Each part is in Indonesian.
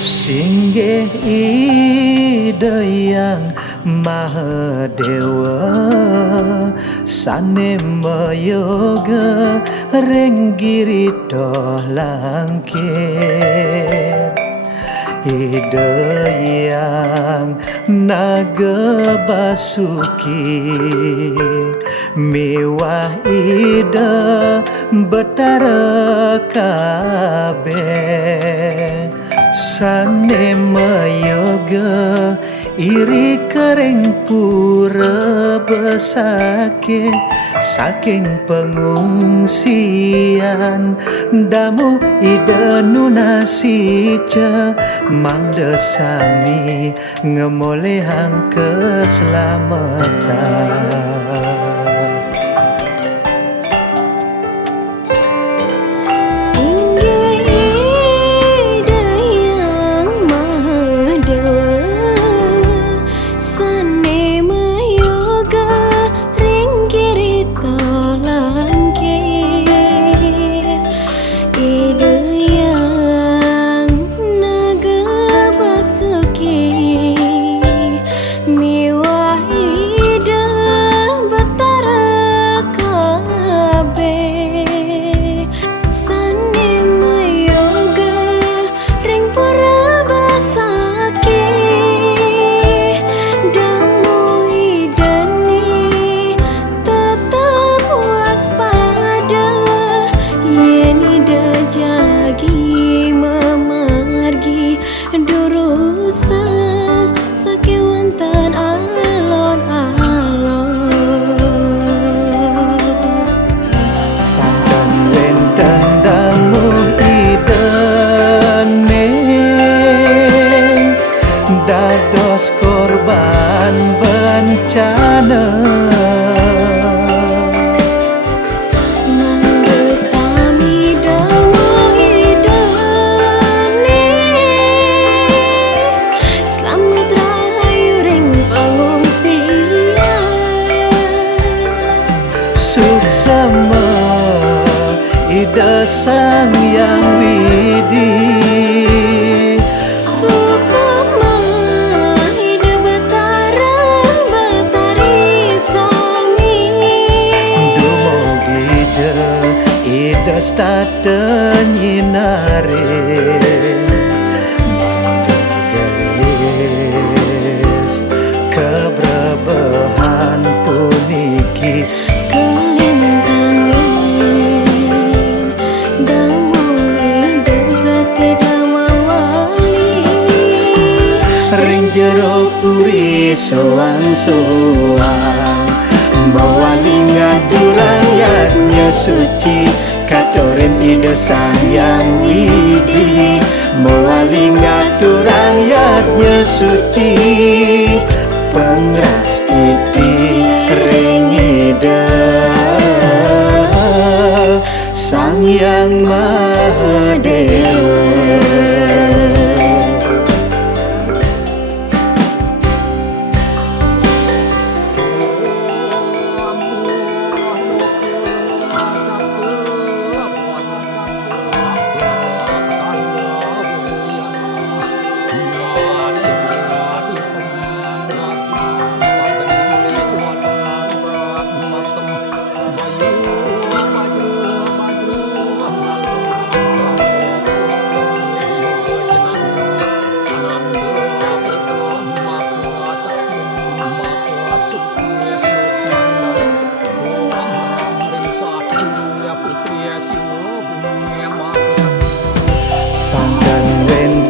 Singgih Ida yang Maha Dewa Sanema yoga renggiri toh langkir Ida yang naga basuki Mewah Ida betara kabeh Sanema yoga iri kering pura besake saking pengungsian damu ida nunasica mandesami ngemolehang keselamatan. Dados korban bencana Mandesami dawa idane Selamat rahayu ring pengungsian Suksama Ida Sang Yang Widi Stata nyinare gelis keberbahan puniki kelintangin damai depresi damawali ring jero puri soang-soang bawali ngaturang yatnya suci Katorin ida Sang Yang Widi mewali ngaturang yatnya suci pengras titi ring ida Sang Yang Maha Dewa.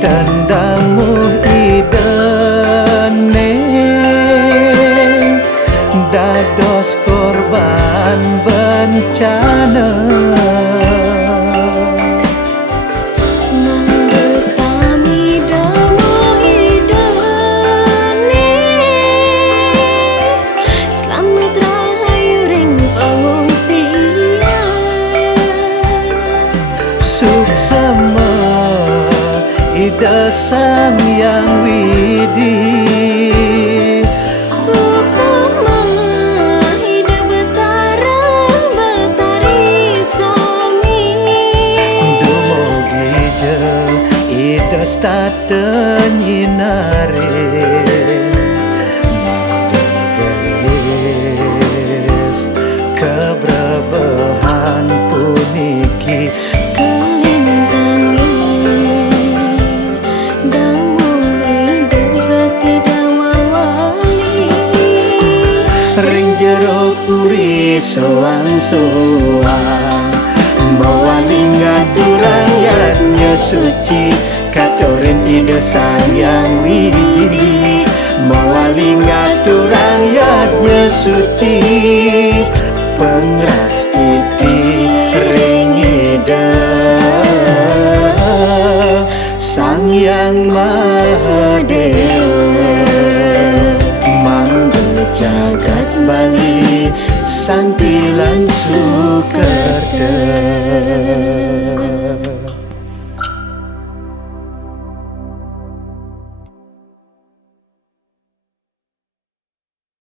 Tendamu idane dados korban bencana ida sang yang widi Suksama hidup betari suami Dumugi je ida stata nyinare Madegelis keberbahan puniki Ring jero puri soang-soang Mawaling aturang yatnya suci Katorin ida sayang widi Mawaling aturang yatnya suci Pengras titi ring ida Sang Yang Maha Dewa jagat Bali santilan sukerta